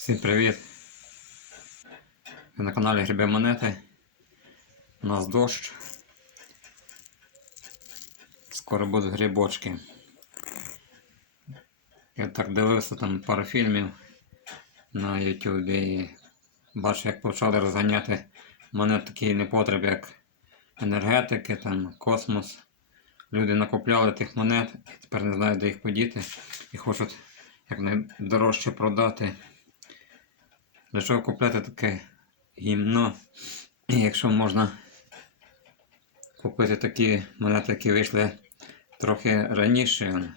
Всім привіт! Ви на каналі Гриби Монети. У нас дощ. Скоро будуть грибочки. Я так дивився там пару фільмів на YouTube і бачу, як почали розганяти монет такий непотреб, як енергетики, там, космос. Люди накопляли тих монет, тепер не знають, де їх подіти і хочуть якнайдорожче продати. Для чого купляти таке гімно, якщо можна купити такі монети, які вийшли трохи раніше,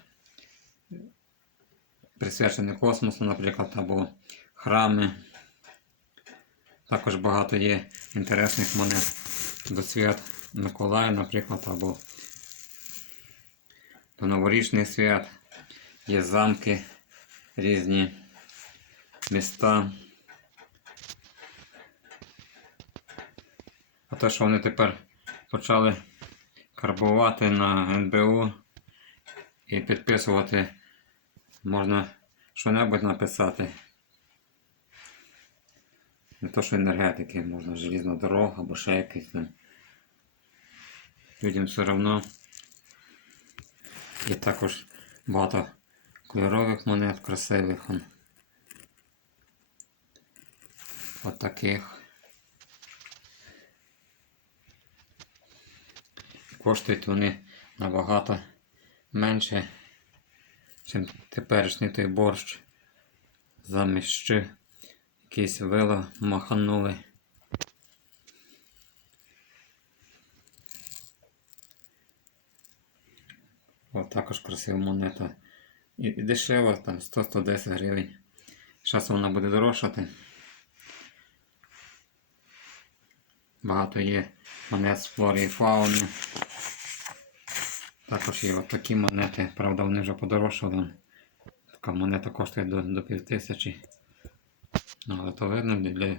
присвячені космосу, наприклад, або храми. Також багато є інтересних монет до свят Миколая, наприклад, або до новорічних свят. Є замки різні, міста. А те, що вони тепер почали карбувати на НБУ і підписувати, можна що-небудь написати. Не то, що енергетики, можна желізна дорога або ще якийсь там. Людям все одно. Є також багато кольорових монет, красивих. он. От Коштують вони набагато менше, ніж теперішній той борщ. Замість якісь вила маханули. От також красива монета. І, і дешева, там 100-110 гривень. Зараз вона буде дорожчати. Багато є монет з флори і фауни. Також є от такі монети, правда вони вже подорожчали. Така монета коштує до, до пів тисячі. Ну, але то видно для- для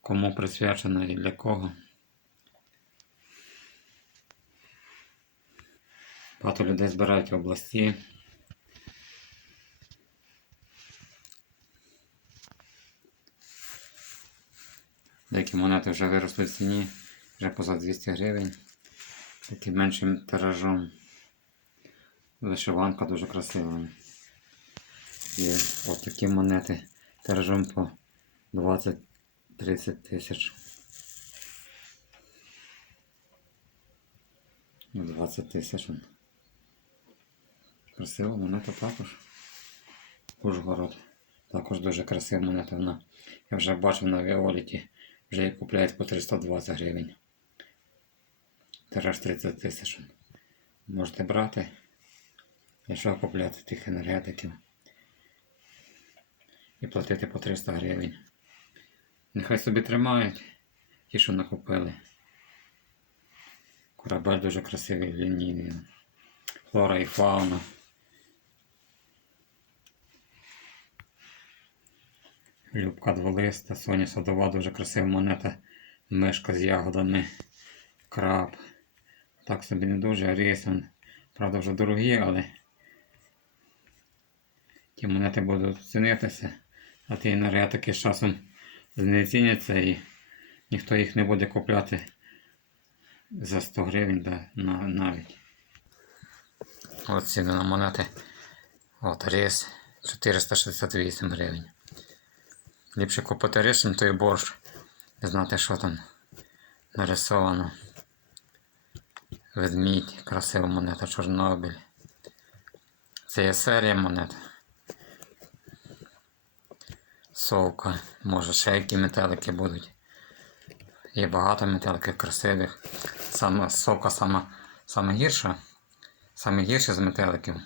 кому присвячена і для кого. Багато людей збирають в області. Деякі монети вже виросли в ціні, вже поза 200 гривень. Таким меншим тиражом. Вишиванка дуже красива. Є от такі монети тиражом по 20-30 тисяч. 20 тисяч. Красива монета також. Ужгород. Також дуже красива монета. Вона. Я вже бачив на Віоліті. Вже її купляють по 320 гривень. Тираж 30 тисяч. Можете брати. Якщо купляти тих енергетиків. І платити по 300 гривень. Нехай собі тримають ті, що накупили. Корабель дуже красивий лінійний. Флора і фауна. Любка дволиста, Соня Садова, дуже красива монета. Мишка з ягодами. Краб. Так собі не дуже рісон. Правда, вже дорогі, але ті монети будуть цінитися, а ті енергетики з часом знеціняться і ніхто їх не буде купляти за 100 гривень да, на, навіть. От ціни на монети. От рис 468 гривень. Ліпше купити рис, ніж той борщ. Не знати, що там нарисовано. Ведмідь, красива монета, Чорнобиль. Це є серія монет. Совка, може ще які метелики будуть. Є багато метеликів красивих. Сама совка сама, сама гірша. Саме гірше з метеликів.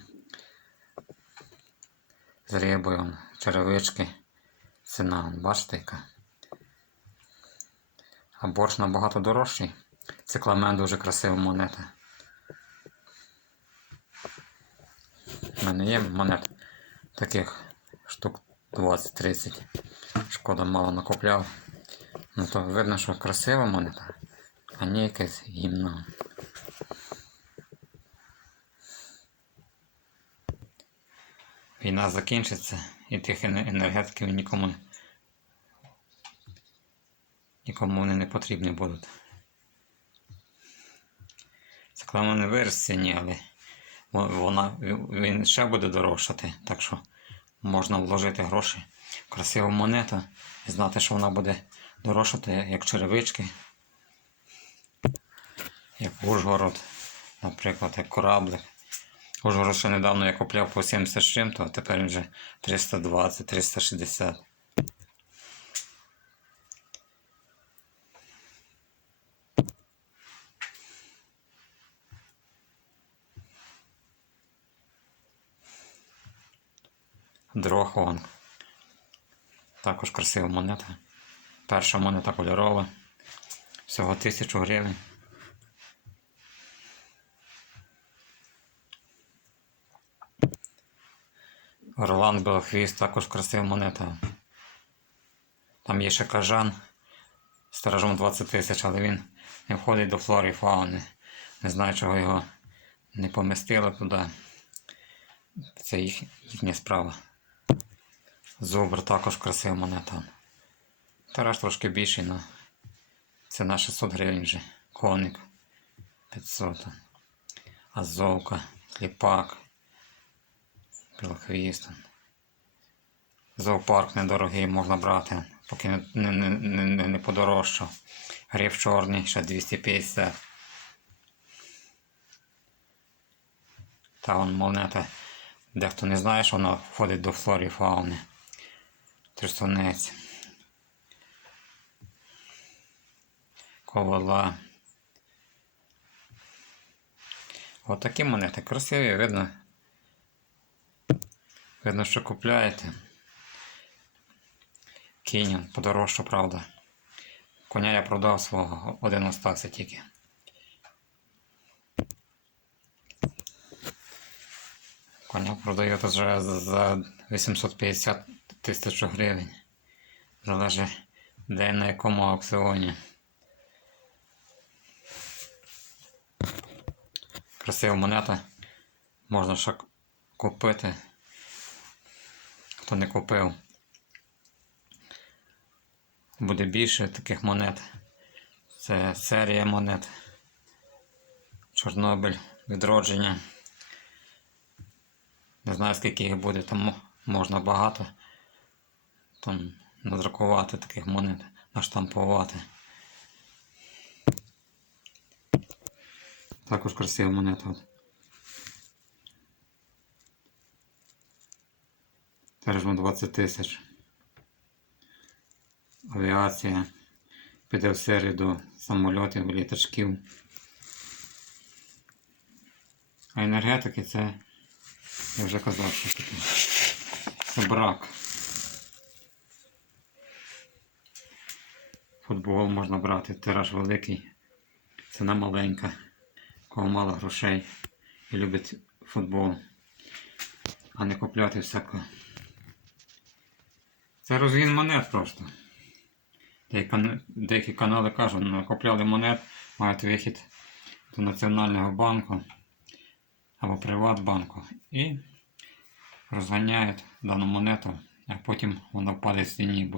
З рибою, черевички. Ціна, бачите яка. А борщ набагато дорожчий. Цикламен дуже красива монета. У мене є монет таких штук 20-30. Шкода мало накопляв. Ну то видно, що красива монета, а не якесь гімно. Війна закінчиться і тих енергетиків нікому, нікому вони не потрібні будуть. Це коли не виріс в ціні, але вона, він ще буде дорожчати, так що можна вложити гроші в красиву монету і знати, що вона буде дорожчати, як черевички, як Ужгород, наприклад, як кораблик. Ужгород ще недавно я купляв по 70 з чим-то, а тепер він вже 320-360. Дрохван. Також красива монета. Перша монета кольорова. Всього 1000 гривень. Ролан Белохвіст, також красива монета. Там є ще кажан з тиражом 20 тисяч, але він не входить до флори і фауни. Не знаю, чого його не помістили туди. Це їх, їхня справа. Зубр також красива монета. Тираж трошки більший, але це на 600 гривень вже. Коник 500. Азовка, сліпак, білохвіст. Зоопарк недорогий можна брати, поки не, не, не, не, не подорожчав. Гриф чорний, ще 250. Та вон монета. Дехто не знає, що вона входить до флори фауни. Тростонець. Ковала. От монети красиві, видно. Видно, що купляєте. Кінь подорожчав, правда. Коня я продав свого, один остався тільки. Коня продаю вже за 850 тисяч гривень. Залежить де на якому аукціоні. Красива монета. Можна ще купити. Хто не купив. Буде більше таких монет. Це серія монет. Чорнобиль, відродження. Не знаю, скільки їх буде, там можна багато там надрукувати таких монет, наштампувати. Також красива монета. Теж на 20 тисяч. Авіація. Піде в серію до самольотів, літачків. А енергетики це, я вже казав, що таке. Це брак. Футбол можна брати, тираж великий, ціна маленька, кого мало грошей і любить футбол, а не купляти всяко. Це розгін монет просто. Деякі, канали кажуть, накопляли монет, мають вихід до Національного банку або Приватбанку і розганяють дану монету, а потім вона впаде в ціні.